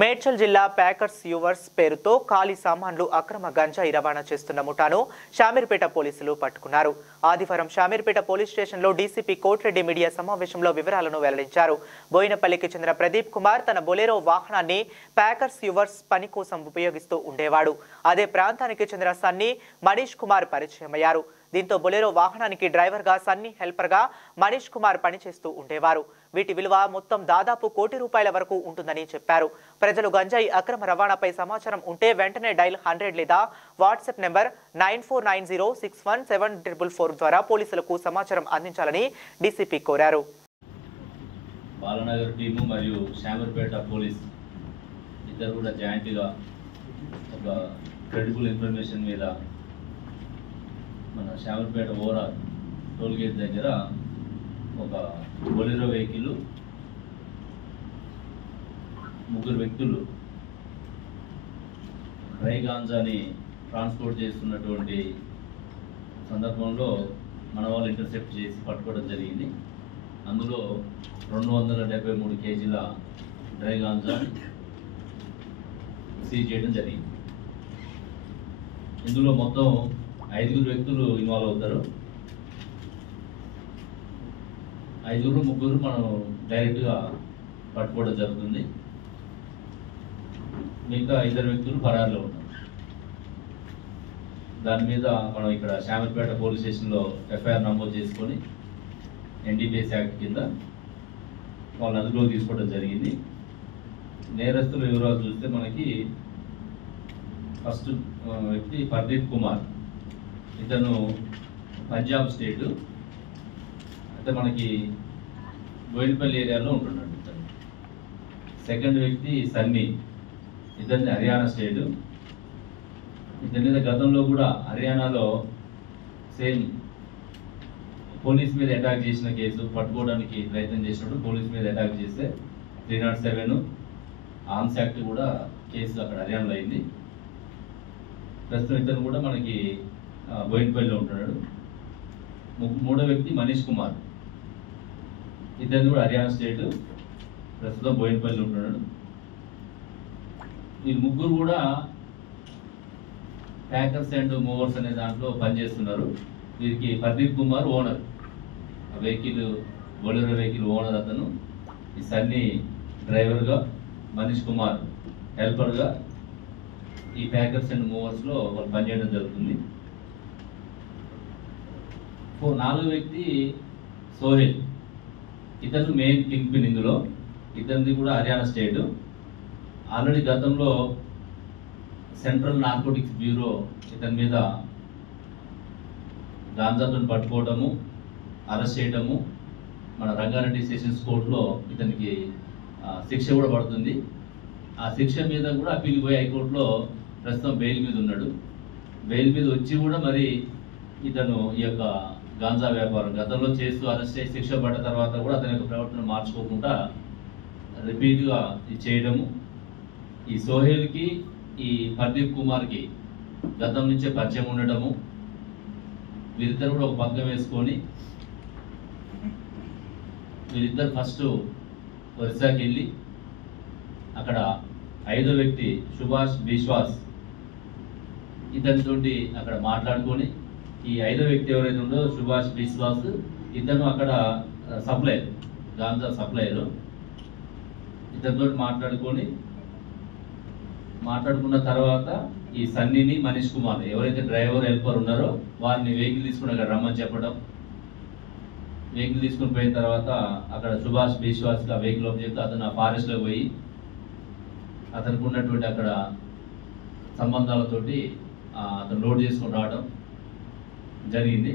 మేడ్చల్ జిల్లా packers yours పేరుతో ఖాళీ సామాన్లు అక్రమ గంజాయి రవాణా చేస్తున్న ముఠాను షామీర్పేట పోలీసులు పట్టుకున్నారు. ఆదివారం షామీర్పేట పోలీస్ స్టేషన్లో డీసీపీ కోట్రెడ్డి మీడియా సమావేశంలో వివరాలను వెల్లడించారు. బోయినపల్లికి చెందిన ప్రదీప్ కుమార్ తన బొలెరో వాహనాన్ని ప్యాకర్స్ యూవర్స్ పని కోసం ఉపయోగిస్తూ ఉండేవాడు. అదే ప్రాంతానికి చెందిన సన్నీ మనీష్ కుమార్ పరిచయమయ్యారు. దీంతో బొలెరో వాహనానికి డ్రైవర్గా సన్నీ హెల్పర్గా మనీష్ కుమార్ పనిచేస్తూ ఉండేవారు. వీటి విలువ మొత్తం దాదాపు ₹1 కోటి వరకు ఉంటుందని చెప్పారు. ప్రజలు గంజాయి అక్రమ రవాణాపై సమాచారం ఉంటే వెంటనే డైల్ 100 లేదా వాట్సాప్ నెంబర్ 9490617444 ద్వారా పోలీసులకు సమాచారం అందించాలని డీసీపీ కోరారు. బాలనగర్ టీము మరియు షామీర్పేట పోలీస్ ఇద్దరు కూడా జాయింట్గా ఒక క్రెడిబుల్ ఇన్ఫర్మేషన్ మీద మన షామీర్పేట ఓవరాల్ టోల్ గేట్ దగ్గర ఒక బొలెరో వెహికల్ 3 వ్యక్తులు డ్రై గాంజాని ట్రాన్స్పోర్ట్ చేస్తున్నటువంటి సందర్భంలో మన వాళ్ళు ఇంటర్సెప్ట్ చేసి పట్టుకోవడం జరిగింది. అందులో 273 కేజీల డ్రై గాంజా సీజ్ చేయడం జరిగింది. ఇందులో మొత్తం 5 వ్యక్తులు ఇన్వాల్వ్ అవుతారు. 3 మనం డైరెక్ట్గా పట్టుకోవడం జరుగుతుంది. మిగతా 2 వ్యక్తులు పరారులో ఉన్నారు. దాని మీద మనం ఇక్కడ షామీర్పేట పోలీస్ స్టేషన్లో ఎఫ్ఐఆర్ నమోదు చేసుకొని ఎన్డీపీఎస్ యాక్ట్ కింద వాళ్ళని అదుపులోకి తీసుకోవడం జరిగింది. నేరస్తుల వివరాలు చూస్తే మనకి ఫస్ట్ వ్యక్తి ప్రదీప్ కుమార్, ఇతను పంజాబ్ స్టేటు, అయితే మనకి బోయినపల్లి ఏరియాలో ఉంటున్నాడు ఇతను. సెకండ్ వ్యక్తి సన్నీ, ఇతన్ని హర్యానా స్టేటు. ఇతని మీద గతంలో కూడా హర్యానాలో సేమ్ పోలీస్ మీద అటాక్ చేసిన కేసు పట్టుకోవడానికి ప్రయత్నం చేసినప్పుడు పోలీస్ మీద అటాక్ చేస్తే 307 ఆర్మ్స్ యాక్ట్ కూడా కేసు అక్కడ హర్యానాలో అయింది. ప్రస్తుతం ఇతను కూడా మనకి బోయినపల్లిలో ఉంటున్నాడు. 3వ వ్యక్తి మనీష్ కుమార్, ఇతను కూడా హర్యానా స్టేటు, ప్రస్తుతం బోయినపల్లిలో ఉంటున్నాడు. ఈ 3 కూడా ప్యాకర్స్ అండ్ మూవర్స్ అనే దాంట్లో పనిచేస్తున్నారు. వీరికి Pradeep Kumar owner, vehicle Bolero vehicle owner అతను. ఈ సన్నీ డ్రైవర్గా, మనీష్ కుమార్ హెల్పర్గా ఈ ప్యాకర్స్ అండ్ మూవర్స్లో వాళ్ళు పనిచేయడం జరుగుతుంది. 4వ వ్యక్తి సోహెల్, ఇతను మెయిన్ కింగ్ పిన్. ఇందులో ఇతనిది కూడా హర్యానా స్టేటు. ఆల్రెడీ గతంలో సెంట్రల్ నార్కోటిక్స్ బ్యూరో ఇతని మీద గాంజాతో పట్టుకోవడము, అరెస్ట్ చేయడము, మన రంగారెడ్డి సెషన్స్ కోర్టులో ఇతనికి శిక్ష కూడా పడుతుంది. ఆ శిక్ష మీద కూడా అప్పీల్ పోయి హైకోర్టులో ప్రస్తుతం బెయిల్ మీద ఉన్నాడు. బెయిల్ మీద వచ్చి కూడా మరి ఇతను ఈ యొక్క గాంజా వ్యాపారం గతంలో చేస్తూ అరెస్ట్ చేసి శిక్ష పడ్డ తర్వాత కూడా అతని యొక్క ప్రవర్తన మార్చుకోకుండా రిపీట్గా ఇది చేయడము. ఈ సోహెల్కి ఈ ప్రదీప్ కుమార్కి గతం నుంచే పరిచయం ఉండడము. వీరిద్దరు కూడా ఒక పక్కన వేసుకొని వీరిద్దరు ఫస్ట్ ఒరిస్సాకి వెళ్ళి అక్కడ 5వ వ్యక్తి సుభాష్ బిశ్వాస్, ఇతనితోటి అక్కడ మాట్లాడుకొని ఈ 5వ వ్యక్తి ఎవరైతే ఉందో సుభాష్ బిశ్వాస్, ఇతను అక్కడ సప్లయర్, గాంజా సప్లయర్. ఇతనితో మాట్లాడుకున్న తర్వాత ఈ సన్నీని మనీష్ కుమార్ ఎవరైతే డ్రైవర్ హెల్పర్ ఉన్నారో వారిని వెహికల్ తీసుకుని అక్కడ రమ్మని చెప్పడం. వెహికల్ తీసుకుని పోయిన తర్వాత అక్కడ సుభాష్ బిశ్వాస్గా వెహికల్ ఓపెన్ చేస్తే అతను ఆ ఫారెస్ట్లో పోయి అతనికి ఉన్నటువంటి అక్కడ సంబంధాలతోటి అతను లోడ్ చేసుకొని రావడం జరిగింది.